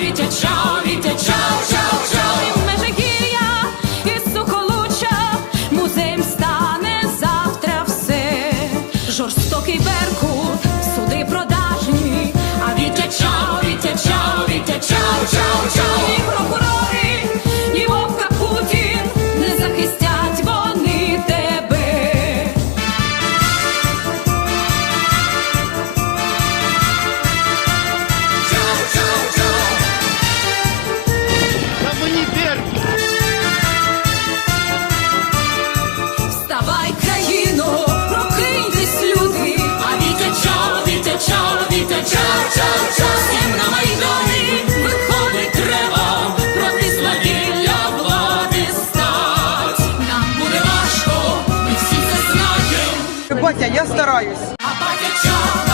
Vicente. Час, на майдані виходить треба, проти злоділля влади. Нам буде важко, ми всі це знаємо. Батя, я стараюсь. А батя.